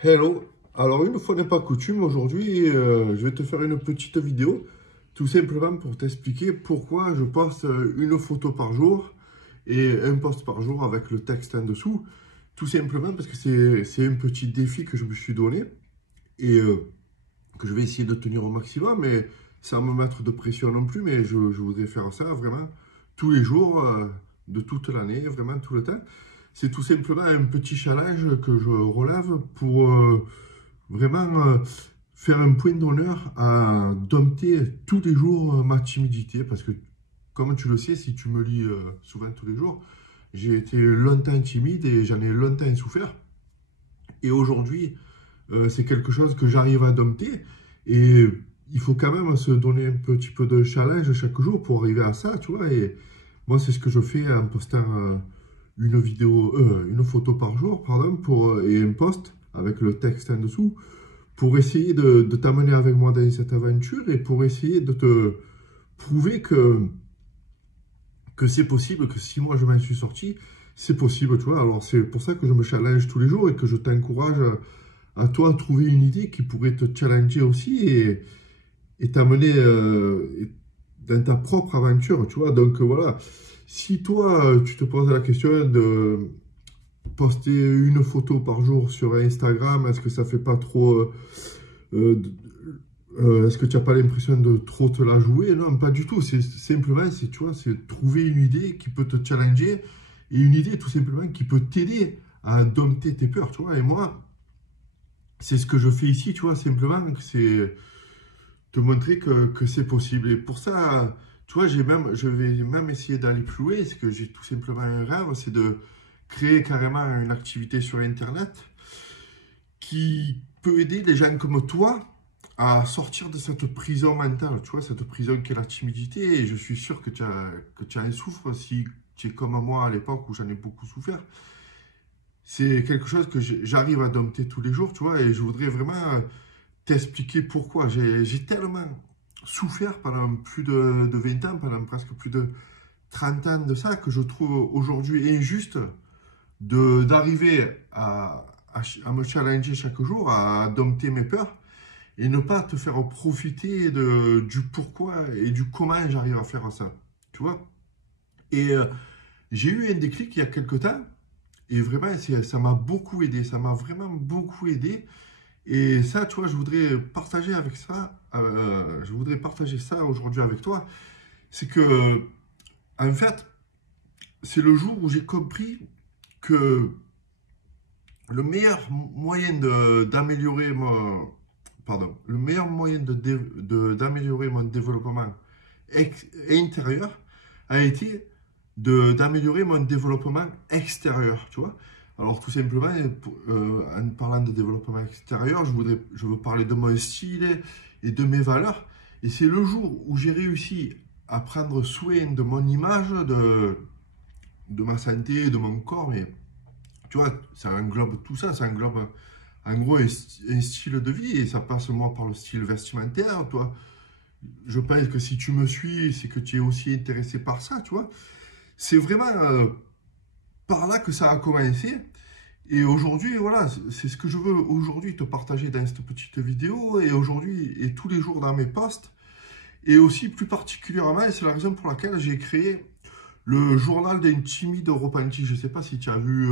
Hello, alors une fois n'est pas coutume, aujourd'hui je vais te faire une petite vidéo tout simplement pour t'expliquer pourquoi je poste une photo par jour et un post par jour avec le texte en dessous. Tout simplement parce que c'est un petit défi que je me suis donné et que je vais essayer de tenir au maximum, mais sans me mettre de pression non plus, mais je voudrais faire ça vraiment tous les jours de toute l'année, vraiment tout le temps. C'est tout simplement un petit challenge que je relève pour vraiment faire un point d'honneur à dompter tous les jours ma timidité, parce que comme tu le sais, si tu me lis souvent tous les jours, j'ai été longtemps timide et j'en ai longtemps souffert. Et aujourd'hui, c'est quelque chose que j'arrive à dompter. Et il faut quand même se donner un petit peu de challenge chaque jour pour arriver à ça, tu vois. Et moi, c'est ce que je fais en postant une photo par jour, pardon, et un post avec le texte en dessous, pour essayer de t'amener avec moi dans cette aventure et pour essayer de te prouver que c'est possible, que si moi je m'en suis sorti, c'est possible, tu vois. Alors c'est pour ça que je me challenge tous les jours et que je t'encourage à toi trouver une idée qui pourrait te challenger aussi et t'amener dans ta propre aventure, tu vois. Donc voilà, si toi tu te poses la question de poster une photo par jour sur Instagram, est-ce que ça fait pas trop euh, est-ce que tu n'as pas l'impression de trop te la jouer? Non, pas du tout. C'est simplement, tu vois, c'est trouver une idée qui peut te challenger et une idée tout simplement qui peut t'aider à dompter tes peurs, tu vois. Et moi, c'est ce que je fais ici, tu vois, simplement, c'est te montrer que c'est possible. Et pour ça, tu vois, je vais même essayer d'aller plus loin. C'est que j'ai tout simplement un rêve, c'est de créer carrément une activité sur Internet qui peut aider les gens comme toi à sortir de cette prison mentale, tu vois, cette prison qui est la timidité. Et je suis sûr que tu en souffres si tu es comme moi à l'époque où j'en ai beaucoup souffert. C'est quelque chose que j'arrive à dompter tous les jours, tu vois, et je voudrais vraiment t'expliquer pourquoi. J'ai tellement souffert pendant plus de 20 ans, pendant presque plus de 30 ans de ça, que je trouve aujourd'hui injuste d'arriver à me challenger chaque jour, à dompter mes peurs et ne pas te faire profiter du pourquoi et du comment j'arrive à faire ça. Tu vois? Et j'ai eu un déclic il y a quelque temps et vraiment, ça m'a beaucoup aidé. Ça m'a vraiment beaucoup aidé. Et ça, tu vois, je voudrais partager ça aujourd'hui avec toi. C'est que, en fait, c'est le jour où j'ai compris que le meilleur moyen d'améliorer le meilleur moyen d'améliorer mon développement intérieur a été d'améliorer mon développement extérieur, tu vois. Alors tout simplement, en parlant de développement extérieur, je veux parler de mon style et de mes valeurs. Et c'est le jour où j'ai réussi à prendre soin de mon image, de ma santé, de mon corps, mais tu vois, ça englobe tout ça, ça englobe en gros un style de vie et ça passe moi par le style vestimentaire, toi. Je pense que si tu me suis, c'est que tu es aussi intéressé par ça, tu vois. C'est vraiment par là que ça a commencé. Et aujourd'hui, voilà, c'est ce que je veux aujourd'hui te partager dans cette petite vidéo et aujourd'hui et tous les jours dans mes posts. Et aussi plus particulièrement, et c'est la raison pour laquelle j'ai créé le journal d'un timide repenti. Je ne sais pas si tu as vu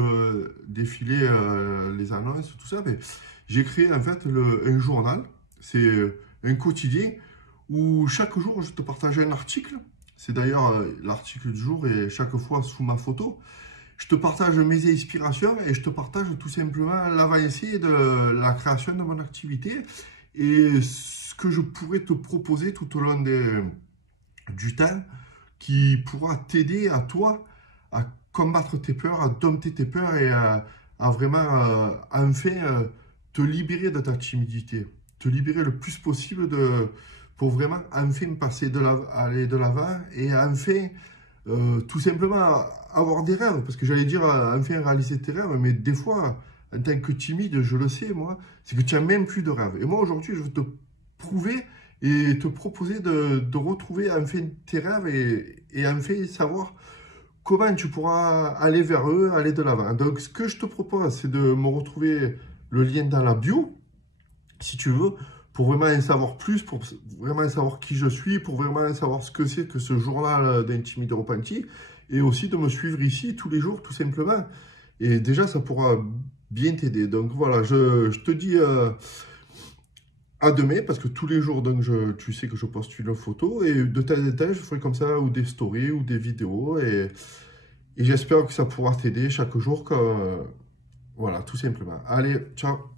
défiler les annonces, tout ça, mais j'ai créé en fait un journal. C'est un quotidien où chaque jour je te partage un article. C'est d'ailleurs l'article du jour et chaque fois sous ma photo. Je te partage mes inspirations et je te partage tout simplement l'avancée de la création de mon activité et ce que je pourrais te proposer tout au long du temps qui pourra t'aider à toi à combattre tes peurs, à dompter tes peurs et à vraiment enfin te libérer de ta timidité, te libérer le plus possible pour vraiment enfin aller de l'avant et enfin tout simplement avoir des rêves, parce que j'allais dire enfin réaliser tes rêves, mais des fois, en tant que timide, je le sais, moi, c'est que tu n'as même plus de rêves. Et moi, aujourd'hui, je veux te prouver et te proposer de retrouver enfin tes rêves et enfin savoir comment tu pourras aller vers eux, aller de l'avant. Donc, ce que je te propose, c'est de me retrouver le lien dans la bio, si tu veux, pour vraiment en savoir plus, pour vraiment savoir qui je suis, pour vraiment savoir ce que c'est que ce journal d'intimité repenti, et aussi de me suivre ici tous les jours, tout simplement. Et déjà, ça pourra bien t'aider. Donc voilà, je te dis à demain, parce que tous les jours, donc tu sais que je poste une photo, et de temps en temps, je ferai comme ça, ou des stories, ou des vidéos, et j'espère que ça pourra t'aider chaque jour, voilà, tout simplement. Allez, ciao!